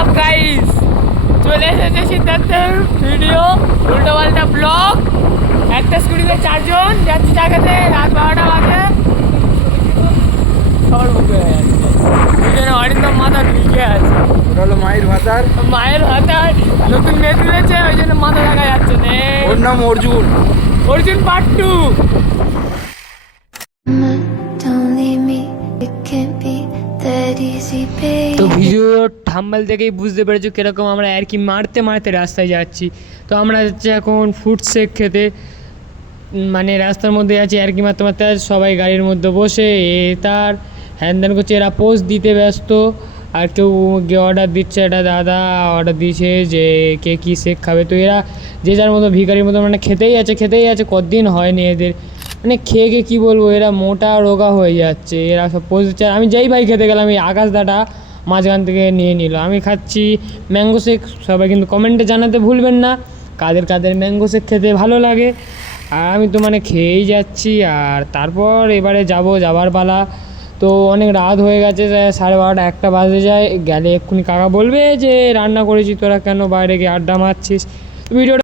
WhatsApp guys, চলে এসেছে সিদ্ধার্থের video উল্টো পাল্টা ব্লগ। একটা স্কুটিতে 4 জন যাচ্ছি জায়গাতে, রাত 12টা বাজে। সবার বুকে হয়ে যাচ্ছে, ওই জন্য অরিন্দম মাথা ঢুকে আছে। ওটা হলো মায়ের ভাতার, মায়ের হাতায় নতুন মেয়ে তুলেছে, ওই জন্য মাথা দেখা যাচ্ছে না। ওর নাম Arjun. Arjun part 2। Don't leave me, it can't be that easy, babe. তো ভিডিওর থাম্বনেল থেকেই বুঝতে পেরেছো কীরকম আমরা আর কি মারতে মারতে রাস্তায় যাচ্ছি। তো আমরা যাচ্ছি এখন ফুড শেক খেতে, মানে রাস্তার মধ্যে আছি আর কি মারতে মারতে। সবাই গাড়ির মধ্যে বসে তার হ্যান ত্যান করছে, এরা পোস্ট দিতে ব্যস্ত। আর কেউ অর্ডার দিচ্ছে, একটা দাদা অর্ডার দিয়েছে যে কে কী শেক খাবে। তো এরা যে যার মতো ভিখারির মতো মানে খেতেই আছে, কতদিন হয়নি এদের, মানে খেয়ে কী বলবো, এরা মোটা রোগা হয়ে যাচ্ছে। এরা সব পোস্ট দিচ্ছে। আমি যেই ভাই খেতে গেলাম, এই আকাশ দাটা মাঝখান থেকে নিয়ে নিল। আমি খাচ্ছি ম্যাঙ্গো শেক। সবাই কিন্তু কমেন্টে জানাতে ভুলবেন না কাদের কাদের ম্যাঙ্গো শেক খেতে ভালো লাগে। আর আমি তো মানে খেয়েই যাচ্ছি। আর তারপর এবারে যাবার পালা। তো অনেক রাত হয়ে গেছে, 12:30 1টা বাজে যায়। গেলে এক্ষুনি কাকা বলবে যে রান্না করেছি, তোরা কেন বাইরে গিয়ে আড্ডা মারছিস। ভিডিওটা